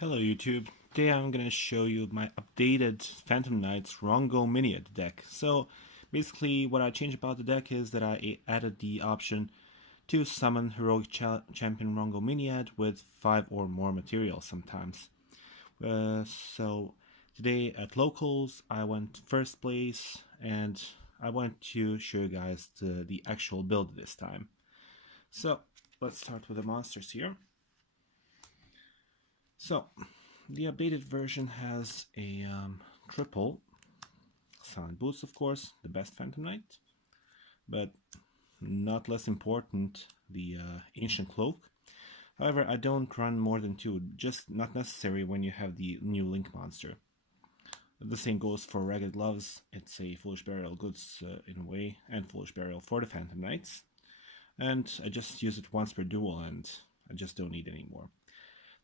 Hello YouTube, today I'm going to show you my updated Phantom Knight's Rhongomyniad deck. So basically what I changed about the deck is that I added the option to summon Heroic Champion Rhongomyniad with 5 or more materials sometimes. So today at Locals I went first place and I want to show you guys the actual build this time. So let's start with the monsters here. So, the updated version has a triple Silent Boots, of course, the best Phantom Knight, but not less important, the Ancient Cloak. However, I don't run more than 2, just not necessary when you have the new Link monster. The same goes for Ragged Gloves. It's a Foolish Burial goods in a way, and Foolish Burial for the Phantom Knights. And I just use it once per duel, and I just don't need any more.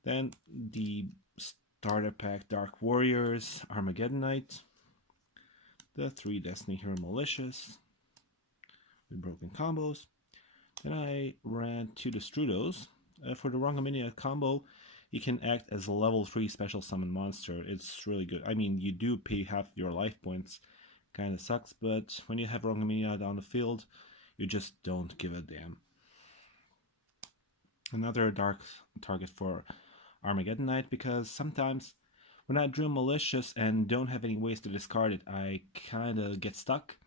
Then the starter pack Dark Warriors, Armageddon Knight, the 3 Destiny Hero Malicious with broken combos. Then I ran 2 Destrudos. For the Rhongomyniad combo, you can act as a level 3 special summon monster. It's really good. I mean, you do pay half your life points, kinda sucks, but when you have Rhongomyniad on the field, you just don't give a damn. Another dark target for Armageddon Knight, because sometimes when I drew Malicious and don't have any ways to discard it, I kinda get stuck.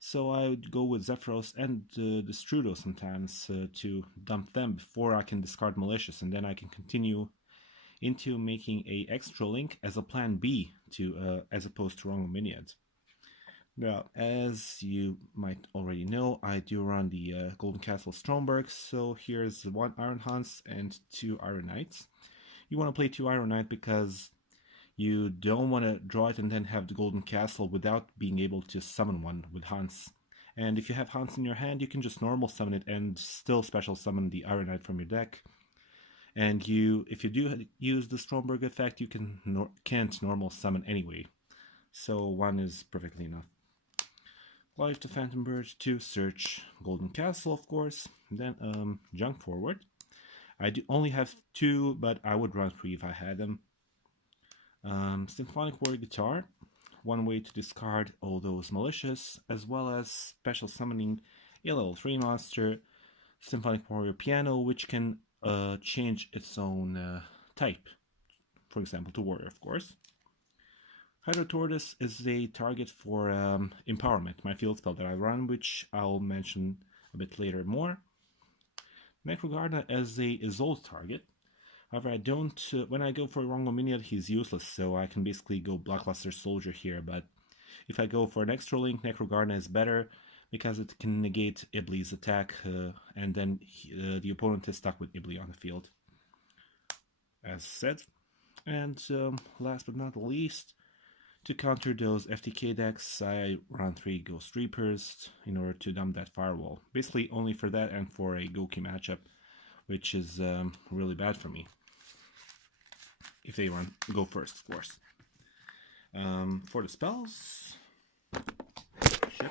So I would go with Zephyros and Destrudo sometimes to dump them before I can discard Malicious, and then I can continue into making a extra link as a plan B to as opposed to Rhongomyniad. Now, as you might already know, I do run the Golden Castle Stromberg, so here's 1 Iron Hunts and 2 Iron Knights. You want to play 2 Iron Knight because you don't want to draw it and then have the Golden Castle without being able to summon one with Hunts. And if you have Hunts in your hand, you can just normal summon it and still special summon the Iron Knight from your deck. And if you do use the Stromberg effect, you can't normal summon anyway. So 1 is perfectly enough. Life to Phantom Bird to search Golden Castle, of course. Then Junk Forward. I do only have 2, but I would run 3 if I had them. Symphonic Warrior Guitar, 1 way to discard all those Malicious, as well as special summoning a level 3 monster, Symphonic Warrior Piano, which can change its own type, for example to Warrior, of course. Hydro Tortoise is a target for Empowerment, my field spell that I run, which I'll mention a bit later more. Necro Gardna as a Isolde target. However, I don't. When I go for Rhongomyniad, he's useless, so I can basically go Blockbuster Soldier here. But if I go for an extra link, Necro Gardna is better because it can negate Iblee's attack, and then the opponent is stuck with Iblee on the field. As said. And last but not least, to counter those FTK decks, I run 3 Ghost Reapers in order to dump that Firewall. Basically only for that and for a Goki matchup, which is really bad for me. If they go first, of course. For the spells... Shit.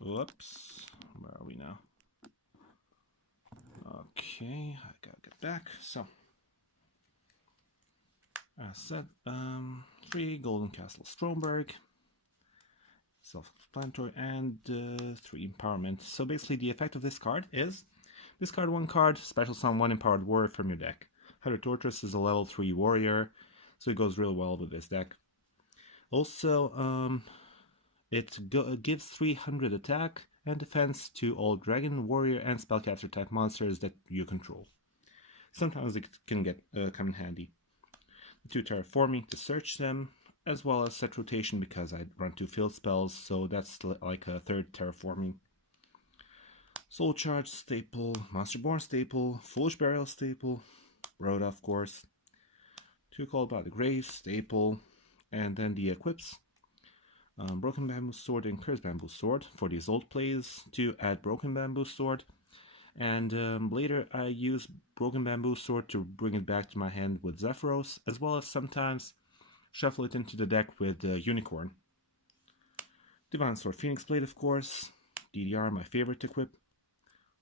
Whoops. Where are we now? Okay, I gotta get back. So... As said, 3 Golden Castle Stromberg, self-explanatory, and 3 Empowerment. So basically the effect of this card is discard 1 card, special summon 1 Empowered Warrior from your deck. Hydro Tortoise is a level 3 warrior, so it goes really well with this deck. Also, it gives 300 attack and defense to all Dragon, Warrior, and Spellcaster type monsters that you control. Sometimes it can come in handy. 2 Terraforming to search them, as well as set rotation because I run 2 field spells, so that's like a 3rd Terraforming. Soul Charge staple, Monsterborn staple, Foolish Burial staple, Rhoda of course, 2 Called by the Grave staple, and then the equips. Broken Bamboo Sword and Cursed Bamboo Sword for these old plays to add Broken Bamboo Sword. And later I use Broken Bamboo Sword to bring it back to my hand with Zephyros, as well as sometimes shuffle it into the deck with Unicorn. Divine Sword Phoenix Blade, of course. DDR, my favorite to equip.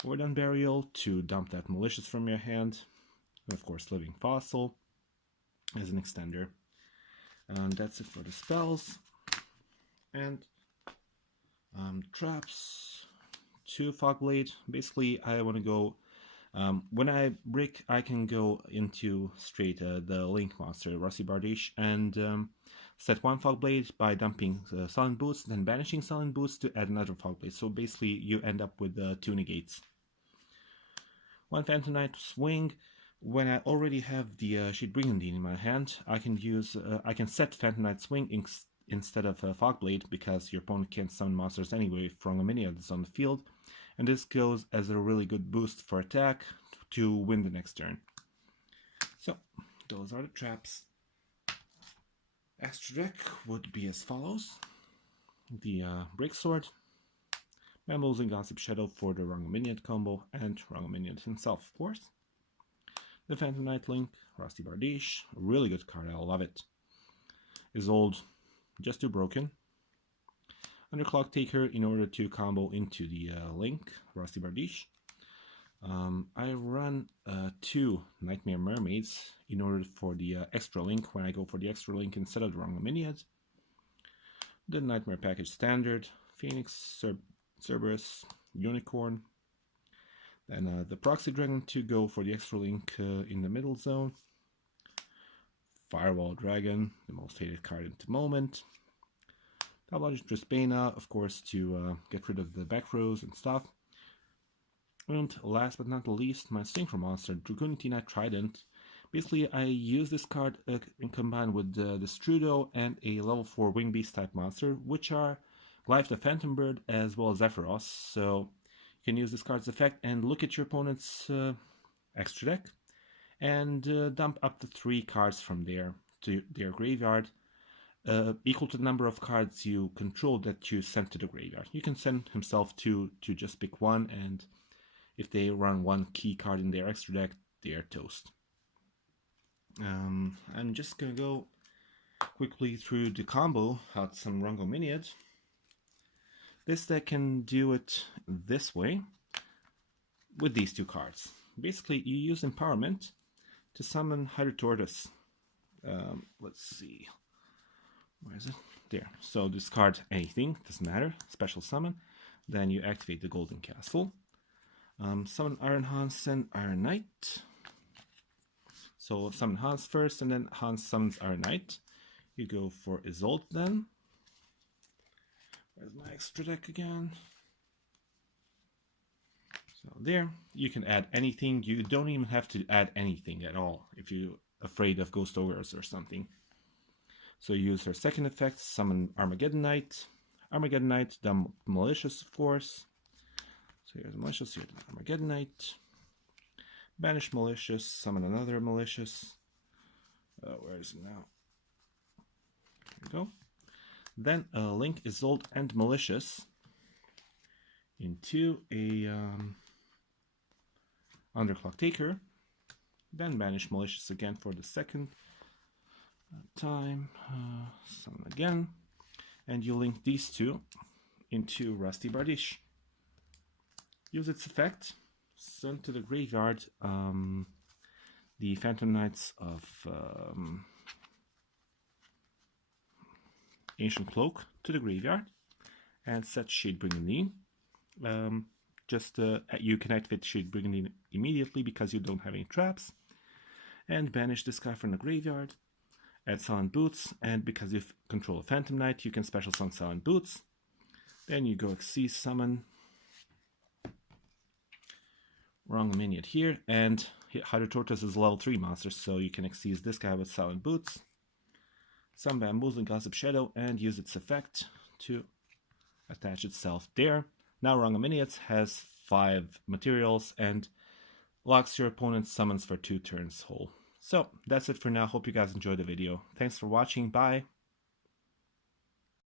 Overdone Burial to dump that Malicious from your hand. And of course Living Fossil. as an extender. And that's it for the spells. And traps, 2 Fog Blade. Basically, I want to go, when I brick, I can go into straight the Link monster, Rusty Bardiche, and set 1 Fog Blade by dumping Silent Boots, then banishing Silent Boots to add another Fog Blade. So basically, you end up with 2 negates. 1 Phantom Knight Swing. When I already have the Sheet-Brigandine in my hand, I can use I can set Phantom Knight Swing instead of Fog Blade, because your opponent can't summon monsters anyway if Rhongomyniad is on the field, and this goes as a really good boost for attack to win the next turn. So those are the traps. Extra deck would be as follows: the Break Sword, Bamboos and Gossip Shadow for the Rhongomyniad combo, and Rhongomyniad himself, of course. The Phantom Knight Link, Rusty Bardiche, a really good card, I love it. Is old, just too broken. Underclock Taker in order to combo into the Link, Rusty Bardiche. I run 2 Nightmare Mermaids in order for the extra link when I go for the extra link instead of the Rhongomyniad. The Nightmare Package Standard, Phoenix, Cerberus, Unicorn. Then the Proxy Dragon to go for the extra link in the middle zone. Firewall Dragon, the most hated card at the moment. Tablogic Drespena, of course, to get rid of the back rows and stuff. And last but not least, my Synchro monster, Rhongomyniad Trident. Basically, I use this card combined with the Strudo and a level 4 Wing Beast type monster, which are Glyph the Phantom Bird as well as Zephyros. So you can use this card's effect and look at your opponent's extra deck and dump up to 3 cards from there to their graveyard, equal to the number of cards you control that you send to the graveyard. You can send himself to just pick 1, and if they run 1 key card in their extra deck, they're toast. I'm just gonna go quickly through the combo out some Rhongomyniad. This deck can do it this way with these 2 cards. Basically, you use Empowerment to summon Hydro Tortoise. Let's see. Where is it? There. So discard anything, doesn't matter. Special summon. Then you activate the Golden Castle. Summon Iron Hans and Iron Knight. So summon Hans first, and then Hans summons Iron Knight. You go for Isolde then. Where's my extra deck again? So there, you can add anything. You don't even have to add anything at all if you're afraid of Ghost Ogres or something. So you use her second effect, summon Armageddon Knight. Armageddon Knight, the Malicious, of course. So here's Malicious, here's Armageddon Knight. Banish Malicious, summon another Malicious. Where is it now? There we go. Then link Isolde and Malicious into a Underclock Taker. Then banish Malicious again for the second time. Summon again. And you link these 2 into Rusty Bardiche. Use its effect. Send to the graveyard the Phantom Knights of Ancient Cloak to the graveyard and set Sheet-Brigandine. You can activate Sheet-Brigandine immediately because you don't have any traps, and banish this guy from the graveyard. Add Silent Boots, and because you control a Phantom Knight, you can special summon Silent Boots. Then you go Xyz summon Rhongomyniad here, and Hydro Tortoise is a level 3 monster, so you can Xyz this guy with Silent Boots. Some Bamboos and Gossip Shadow, and use its effect to attach itself there. Now Rhongomyniad has 5 materials and locks your opponent's summons for 2 turns whole. So that's it for now. Hope you guys enjoyed the video. Thanks for watching. Bye.